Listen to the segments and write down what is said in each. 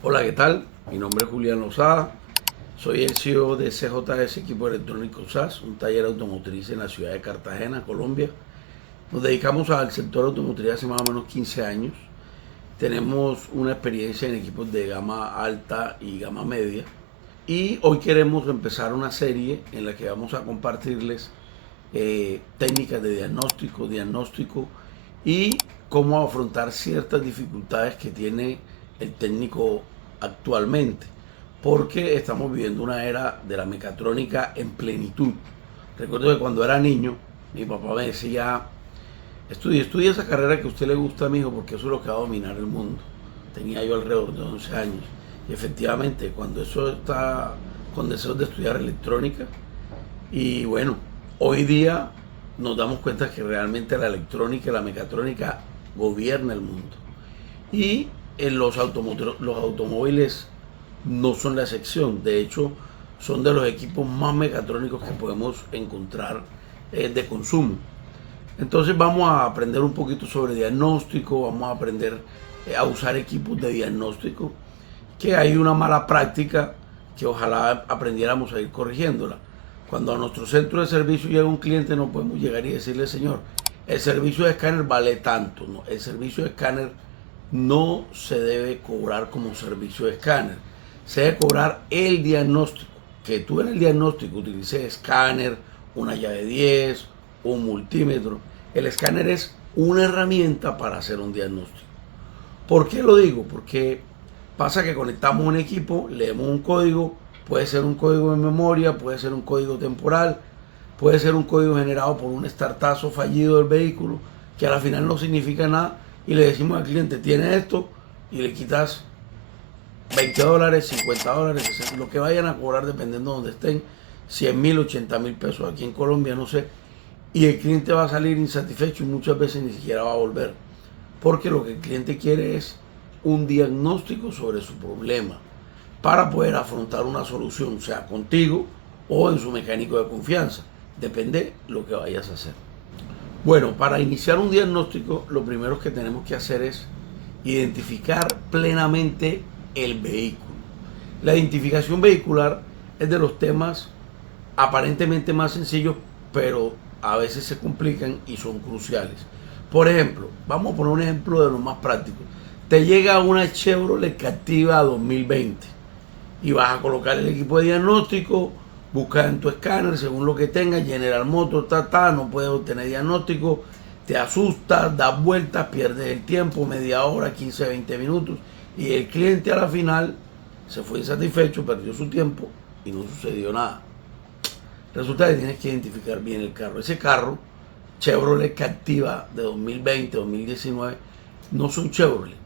Hola, ¿qué tal? Mi nombre es Julián Lozada. Soy el CEO de CJS Equipo Electrónico SAS, un taller automotriz en la ciudad de Cartagena, Colombia. Nos dedicamos al sector automotriz hace más o menos 15 años. Tenemos una experiencia en equipos de gama alta y gama media. Y hoy queremos empezar una serie en la que vamos a compartirles técnicas de diagnóstico y cómo afrontar ciertas dificultades que tiene el técnico actualmente, porque estamos viviendo una era de la mecatrónica en plenitud. Recuerdo que cuando era niño, mi papá me decía, estudie esa carrera que a usted le gusta, mijo, porque eso es lo que va a dominar el mundo. Tenía yo alrededor de 11 años. Y efectivamente, cuando eso está con deseos de estudiar electrónica, y bueno, hoy día nos damos cuenta que realmente la electrónica y la mecatrónica gobierna el mundo. Y en los automóviles no son la excepción. De hecho, son de los equipos más mecatrónicos que podemos encontrar de consumo. Entonces vamos a aprender un poquito sobre diagnóstico, vamos a aprender a usar equipos de diagnóstico, que hay una mala práctica que ojalá aprendiéramos a ir corrigiéndola. Cuando a nuestro centro de servicio llega un cliente no podemos llegar y decirle, señor, el servicio de escáner vale tanto. No, el servicio de escáner no se debe cobrar como servicio de escáner. Se debe cobrar el diagnóstico. Que tú en el diagnóstico utilices escáner, una llave 10, un multímetro. El escáner es una herramienta para hacer un diagnóstico. ¿Por qué lo digo? Porque pasa que conectamos un equipo, leemos un código, puede ser un código de memoria, puede ser un código temporal, puede ser un código generado por un startazo fallido del vehículo, que a la final no significa nada, y le decimos al cliente, tiene esto, y le quitas $20, $50, lo que vayan a cobrar dependiendo de donde estén, 100.000, 80.000 pesos aquí en Colombia, no sé, y el cliente va a salir insatisfecho y muchas veces ni siquiera va a volver, porque lo que el cliente quiere es un diagnóstico sobre su problema para poder afrontar una solución, sea contigo o en su mecánico de confianza, depende lo que vayas a hacer. Bueno, para iniciar un diagnóstico, lo primero que tenemos que hacer es identificar plenamente el vehículo. La identificación vehicular es de los temas aparentemente más sencillos, pero a veces se complican y son cruciales. Por ejemplo, vamos a poner un ejemplo de lo más práctico. Te llega una Chevrolet Captiva 2020 y vas a colocar el equipo de diagnóstico, buscas en tu escáner según lo que tengas, General Motors, no puedes obtener diagnóstico, te asustas, das vueltas, pierdes el tiempo, media hora, 15, 20 minutos, y el cliente a la final se fue insatisfecho, perdió su tiempo y no sucedió nada. Resulta que tienes que identificar bien el carro. Ese carro, Chevrolet Captiva de 2020, 2019, no son Chevrolet.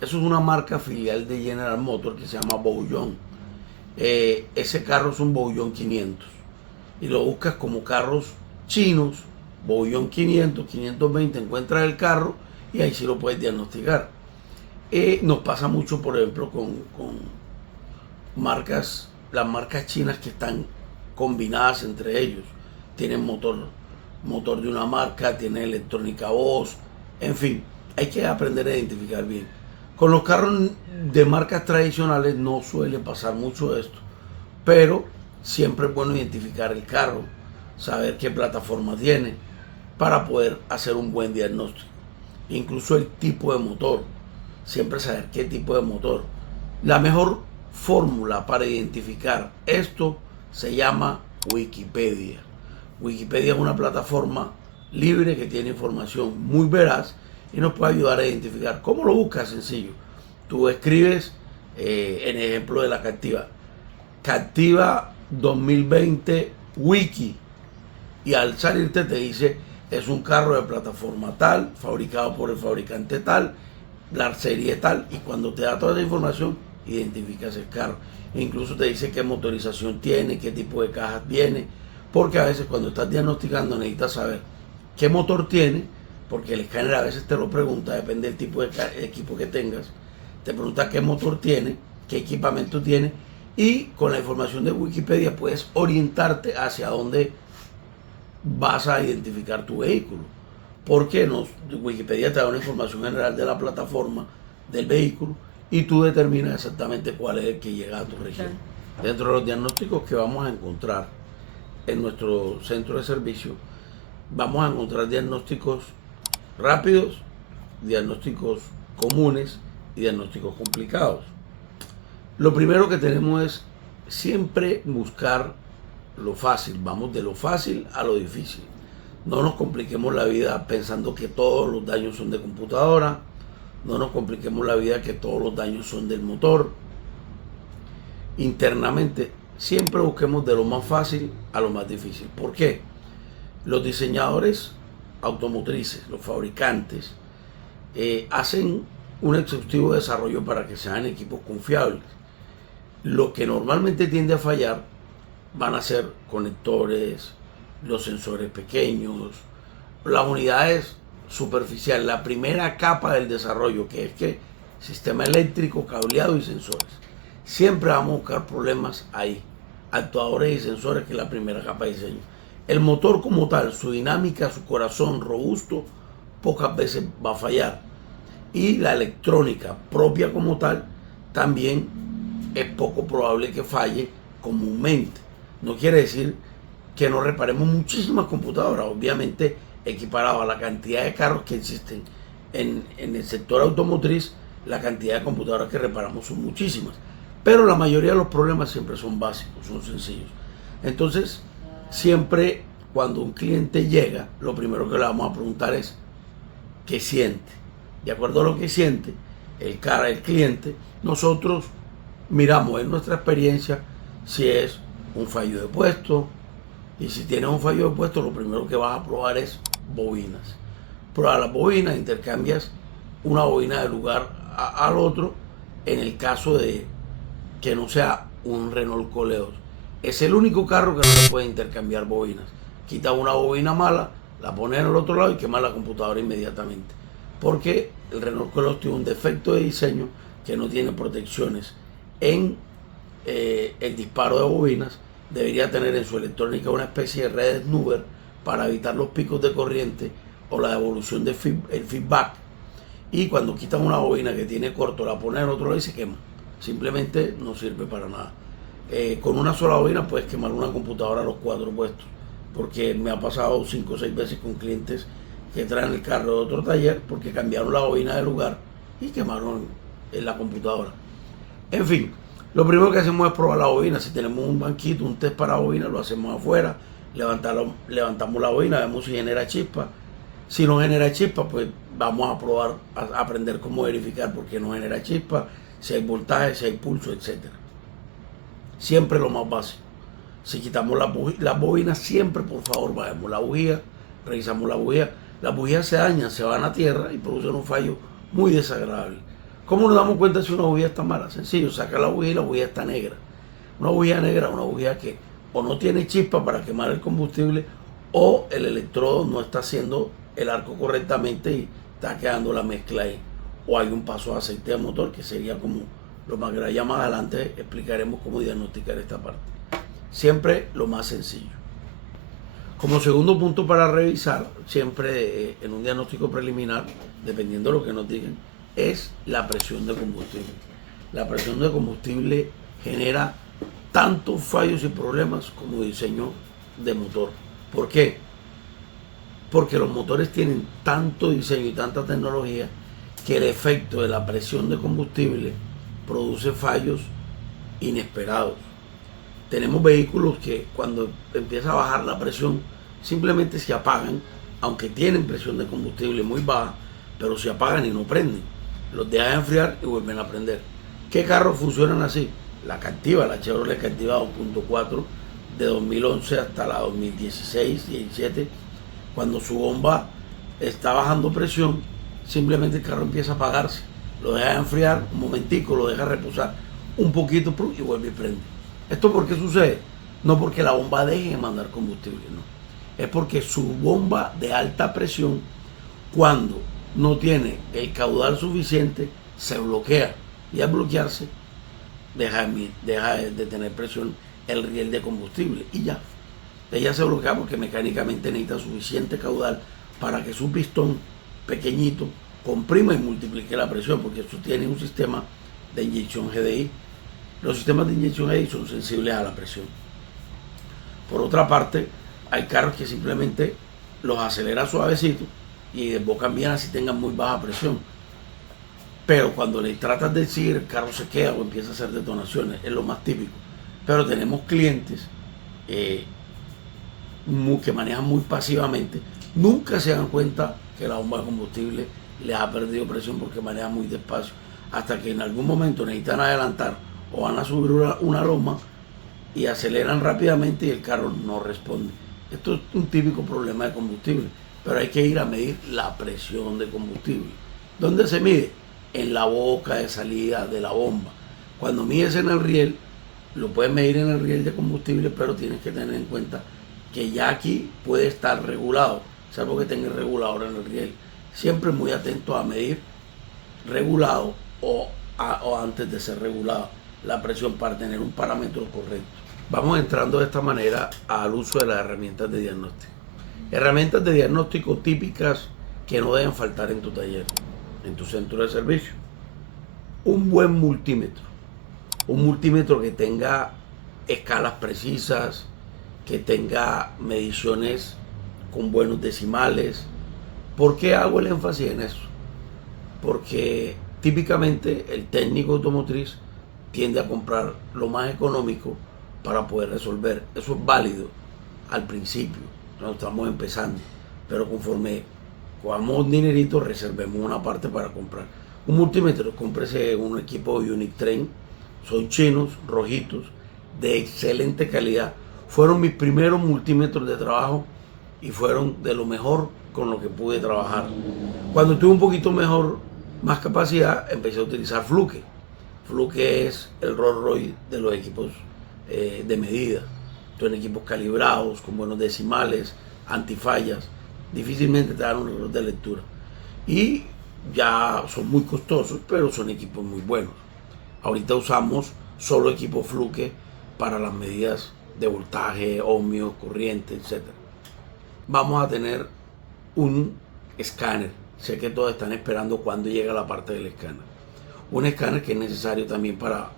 Eso es una marca filial de General Motors que se llama Bouillon. Ese carro es un Bouillon 500. Y lo buscas como carros chinos, Bouillon 500, 520, encuentras el carro y ahí sí lo puedes diagnosticar. Nos pasa mucho, por ejemplo, con marcas, las marcas chinas que están combinadas entre ellos. Tienen motor de una marca, tienen electrónica voz, en fin, hay que aprender a identificar bien. Con los carros de marcas tradicionales no suele pasar mucho esto, pero siempre es bueno identificar el carro, saber qué plataforma tiene para poder hacer un buen diagnóstico. Incluso el tipo de motor, siempre saber qué tipo de motor. La mejor fórmula para identificar esto se llama Wikipedia. Wikipedia es una plataforma libre que tiene información muy veraz y nos puede ayudar a identificar. ¿Cómo lo buscas? Sencillo. Tú escribes, en ejemplo de la Captiva 2020 Wiki, y al salirte te dice es un carro de plataforma tal, fabricado por el fabricante tal, la serie tal, y cuando te da toda esa información identificas el carro. E incluso te dice qué motorización tiene, qué tipo de cajas viene, porque a veces cuando estás diagnosticando necesitas saber qué motor tiene, porque el escáner a veces te lo pregunta, depende del tipo de equipo que tengas, te pregunta qué motor tiene, qué equipamiento tiene, y con la información de Wikipedia puedes orientarte hacia dónde vas a identificar tu vehículo. Porque Wikipedia te da una información general de la plataforma del vehículo y tú determinas exactamente cuál es el que llega a tu región. Dentro de los diagnósticos que vamos a encontrar en nuestro centro de servicio, vamos a encontrar diagnósticos rápidos, diagnósticos comunes y diagnósticos complicados. Lo primero que tenemos es siempre buscar lo fácil, vamos de lo fácil a lo difícil. No nos compliquemos la vida pensando que todos los daños son de computadora, no nos compliquemos la vida que todos los daños son del motor. Internamente, siempre busquemos de lo más fácil a lo más difícil. ¿Por qué? Los diseñadores automotrices, los fabricantes, hacen un exhaustivo desarrollo para que sean equipos confiables. Lo que normalmente tiende a fallar van a ser conectores, los sensores pequeños, las unidades superficiales, la primera capa del desarrollo, que es que sistema eléctrico, cableado y sensores. Siempre vamos a buscar problemas ahí, actuadores y sensores, que es la primera capa de diseño. El motor como tal, su dinámica, su corazón robusto, pocas veces va a fallar. Y la electrónica propia como tal, también es poco probable que falle comúnmente. No quiere decir que no reparemos muchísimas computadoras, obviamente equiparado a la cantidad de carros que existen en el sector automotriz, la cantidad de computadoras que reparamos son muchísimas. Pero la mayoría de los problemas siempre son básicos, son sencillos. Entonces, siempre cuando un cliente llega, lo primero que le vamos a preguntar es ¿qué siente? De acuerdo a lo que siente el cliente, nosotros miramos en nuestra experiencia si es un fallo de puesto, y si tienes un fallo de puesto, lo primero que vas a probar es bobinas. Prueba las bobinas, intercambias una bobina de lugar al otro, en el caso de que no sea un Renault Koleos. Es el único carro que no se puede intercambiar bobinas. Quita una bobina mala, la pones en el otro lado y quema la computadora inmediatamente. Porque el Renault Koleos tiene un defecto de diseño que no tiene protecciones en el disparo de bobinas. Debería tener en su electrónica una especie de red snooper para evitar los picos de corriente o la devolución del feedback. Y cuando quitan una bobina que tiene corto, la ponen en otro lado y se quema. Simplemente no sirve para nada. Con una sola bobina puedes quemar una computadora a los 4 puestos, porque me ha pasado 5 o 6 veces con clientes que traen el carro de otro taller porque cambiaron la bobina de lugar y quemaron la computadora. En fin, lo primero que hacemos es probar la bobina. Si tenemos un banquito, un test para bobina, lo hacemos afuera, levantamos la bobina, vemos si genera chispa. Si no genera chispa, pues vamos a probar, a aprender cómo verificar por qué no genera chispa, si hay voltaje, si hay pulso, etc. Siempre lo más básico. Si quitamos las bobinas, siempre por favor bajemos la bujía, revisamos la bujía. Las bujías se dañan, se van a tierra y producen un fallo muy desagradable. ¿Cómo nos damos cuenta si una bujía está mala? Sencillo, saca la bujía y la bujía está negra. Una bujía negra, una bujía que o no tiene chispa para quemar el combustible, o el electrodo no está haciendo el arco correctamente y está quedando la mezcla ahí. O hay un paso de aceite de motor, que sería como lo más grave. Ya más adelante explicaremos cómo diagnosticar esta parte. Siempre lo más sencillo. Como segundo punto para revisar, siempre en un diagnóstico preliminar, dependiendo de lo que nos digan, es la presión de combustible. La presión de combustible genera tantos fallos y problemas como diseño de motor. ¿Por qué? Porque los motores tienen tanto diseño y tanta tecnología que el efecto de la presión de combustible produce fallos inesperados. Tenemos vehículos que cuando empieza a bajar la presión simplemente se apagan, aunque tienen presión de combustible muy baja, pero se apagan y no prenden. Los dejan enfriar y vuelven a prender. ¿Qué carros funcionan así? La Captiva, la Chevrolet Captiva 2.4 de 2011 hasta la 2016-17, cuando su bomba está bajando presión, simplemente el carro empieza a apagarse. Lo deja enfriar un momentico, lo deja reposar un poquito y vuelve y prende. ¿Esto por qué sucede? No porque la bomba deje de mandar combustible, no. Es porque su bomba de alta presión, cuando no tiene el caudal suficiente, se bloquea. Y al bloquearse, deja de tener presión el riel de combustible. Y ya. Ella se bloquea porque mecánicamente necesita suficiente caudal para que su pistón pequeñito comprima y multiplique la presión, porque esto tiene un sistema de inyección GDI. Los sistemas de inyección GDI son sensibles a la presión. Por otra parte, hay carros que simplemente los acelera suavecito y desbocan bien así tengan muy baja presión. Pero cuando le tratas de decir, el carro se queda o empieza a hacer detonaciones, es lo más típico. Pero tenemos clientes que manejan muy pasivamente, nunca se dan cuenta que la bomba de combustible les ha perdido presión porque maneja muy despacio, hasta que en algún momento necesitan adelantar o van a subir una loma y aceleran rápidamente y el carro no responde. Esto es un típico problema de combustible, pero hay que ir a medir la presión de combustible. ¿Dónde se mide? En la boca de salida de la bomba. Cuando mides en el riel, lo puedes medir en el riel de combustible, pero tienes que tener en cuenta que ya aquí puede estar regulado, salvo que tenga el regulador en el riel. Siempre muy atento a medir regulado o antes de ser regulado la presión para tener un parámetro correcto. Vamos entrando de esta manera al uso de las herramientas de diagnóstico. Herramientas de diagnóstico típicas que no deben faltar en tu taller, en tu centro de servicio. Un buen multímetro. Un multímetro que tenga escalas precisas, que tenga mediciones con buenos decimales. ¿Por qué hago el énfasis en eso? Porque típicamente el técnico automotriz tiende a comprar lo más económico para poder resolver. Eso es válido al principio, cuando estamos empezando, pero conforme cojamos dinerito, reservemos una parte para comprar. Un multímetro, cómprese un equipo de Unique Train, son chinos, rojitos, de excelente calidad. Fueron mis primeros multímetros de trabajo y fueron de lo mejor con lo que pude trabajar. Cuando tuve un poquito más capacidad, empecé a utilizar Fluke. Fluke es el Rolls Royce de los equipos de medida. Son equipos calibrados, con buenos decimales, antifallas. Difícilmente te dan un error de lectura. Y ya son muy costosos, pero son equipos muy buenos. Ahorita usamos solo equipo Fluke para las medidas de voltaje, ohmios, corriente, etc. Vamos a tener un escáner. Sé que todos están esperando cuando llega la parte del escáner. Un escáner que es necesario también para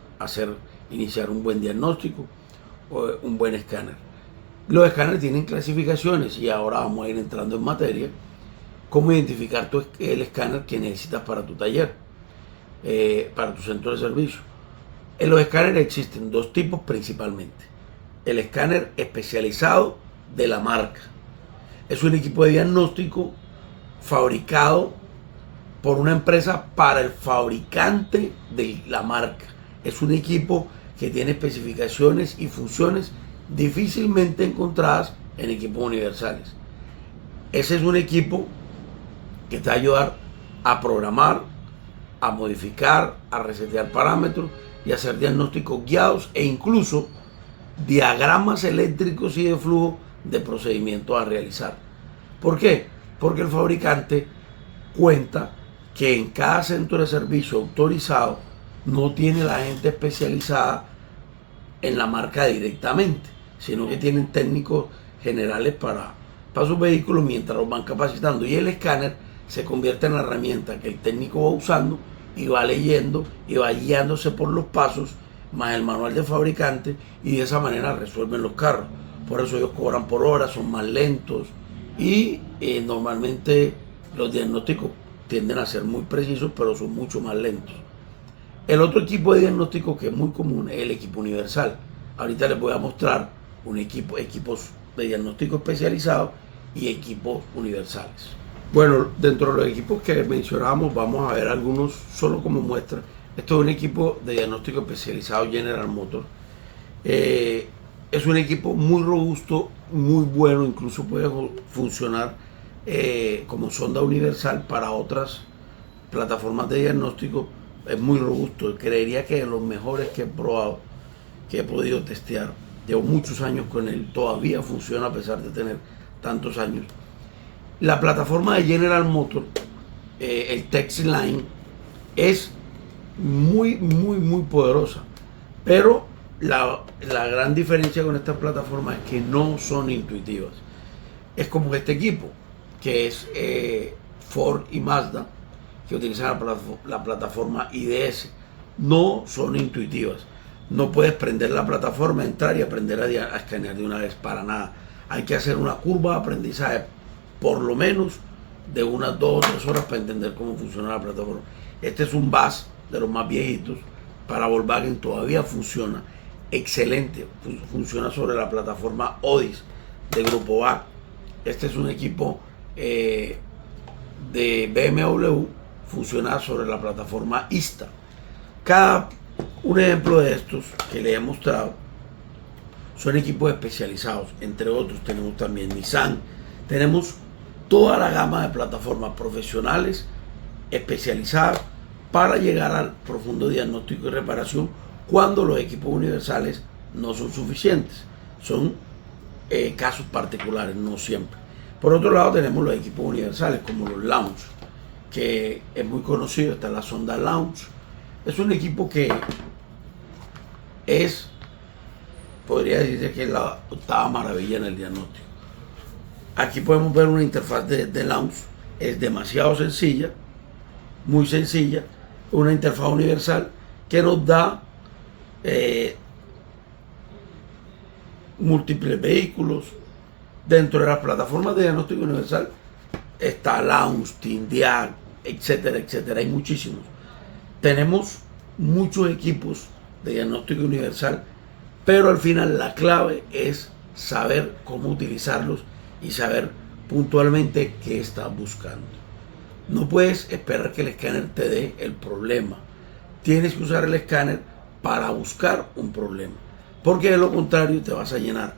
iniciar un buen diagnóstico o un buen escáner. Los escáneres tienen clasificaciones y ahora vamos a ir entrando en materia. Cómo identificar el escáner que necesitas para tu taller, para tu centro de servicio. En los escáneres existen dos tipos principalmente. El escáner especializado de la marca. Es un equipo de diagnóstico fabricado por una empresa para el fabricante de la marca. Es un equipo que tiene especificaciones y funciones difícilmente encontradas en equipos universales. Ese es un equipo que te va a ayudar a programar, a modificar, a resetear parámetros y a hacer diagnósticos guiados e incluso diagramas eléctricos y de flujo de procedimientos a realizar. ¿Por qué? Porque el fabricante cuenta que en cada centro de servicio autorizado no tiene la gente especializada en la marca directamente, sino que tienen técnicos generales para sus vehículos mientras los van capacitando. Y el escáner se convierte en la herramienta que el técnico va usando y va leyendo y va guiándose por los pasos más el manual del fabricante, y de esa manera resuelven los carros. Por eso ellos cobran por hora, son más lentos y normalmente los diagnósticos tienden a ser muy precisos, pero son mucho más lentos. El otro equipo de diagnóstico que es muy común es el equipo universal. Ahorita les voy a mostrar equipos de diagnóstico especializados y equipos universales. Bueno, dentro de los equipos que mencionamos vamos a ver algunos solo como muestra. Esto es un equipo de diagnóstico especializado General Motors. Es un equipo muy robusto, muy bueno, incluso puede funcionar como sonda universal para otras plataformas de diagnóstico. Es muy robusto, creería que de los mejores que he probado, que he podido testear. Llevo muchos años con él, todavía funciona a pesar de tener tantos años. La plataforma de General Motors, el TexLine, es muy poderosa, pero la gran diferencia con estas plataformas es que no son intuitivas. Es como este equipo, que es Ford y Mazda, que utilizan la plataforma IDS. no son intuitivas. No puedes prender la plataforma, entrar y aprender a escanear de una vez, para nada. Hay que hacer una curva de aprendizaje, por lo menos de unas 2 o 3 horas, para entender cómo funciona la plataforma. Este es un bus de los más viejitos. Para Volkswagen todavía funciona excelente. Funciona sobre la plataforma Odis de Grupo VAG. Este es un equipo de BMW, funciona sobre la plataforma ISTA. Un ejemplo de estos que le he mostrado son equipos especializados. Entre otros tenemos también Nissan. Tenemos toda la gama de plataformas profesionales especializadas para llegar al profundo diagnóstico y reparación cuando los equipos universales no son suficientes. Son casos particulares, no siempre. Por otro lado tenemos los equipos universales como los Launch, que es muy conocido. Está la sonda Launch. Es un equipo que podría decirse que es la octava maravilla en el diagnóstico. Aquí podemos ver una interfaz de Launch. Es demasiado sencilla, muy sencilla. Una interfaz universal que nos da múltiples vehículos. Dentro de las plataformas de diagnóstico universal está Launch, TeamDiag, etcétera, etcétera. Hay muchísimos. Tenemos muchos equipos de diagnóstico universal, pero al final la clave es saber cómo utilizarlos y saber puntualmente qué estás buscando. No puedes esperar que el escáner te dé el problema. Tienes que usar el escáner para buscar un problema, porque de lo contrario te vas a llenar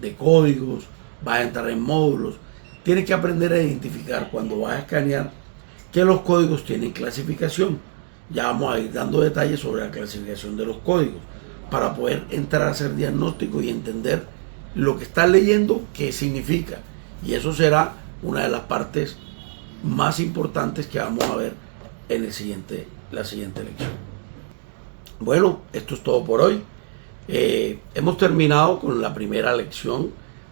de códigos, vas a entrar en módulos. Tienes que aprender a identificar cuando vas a escanear que los códigos tienen clasificación. Ya vamos a ir dando detalles sobre la clasificación de los códigos para poder entrar a hacer diagnóstico y entender lo que estás leyendo, qué significa. Y eso será una de las partes más importantes que vamos a ver en la siguiente lección. Bueno, esto es todo por hoy. Hemos terminado con la primera lección.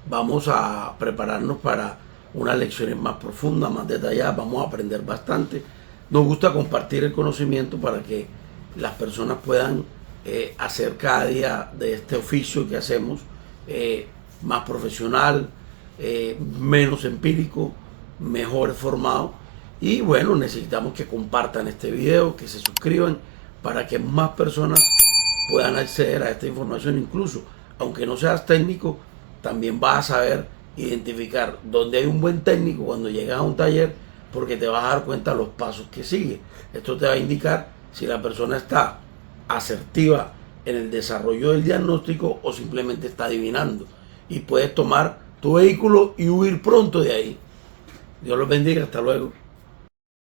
Vamos a prepararnos para unas lecciones más profundas, más detalladas. Vamos a aprender bastante. Nos gusta compartir el conocimiento para que las personas puedan hacer cada día de este oficio que hacemos más profesional, menos empírico, mejor formado. Y bueno, necesitamos que compartan este video, que se suscriban para que más personas puedan acceder a esta información. Incluso, aunque no seas técnico, también vas a saber identificar dónde hay un buen técnico cuando llegas a un taller, porque te vas a dar cuenta de los pasos que sigue. Esto te va a indicar si la persona está asertiva en el desarrollo del diagnóstico o simplemente está adivinando. Y puedes tomar tu vehículo y huir pronto de ahí. Dios los bendiga. Hasta luego.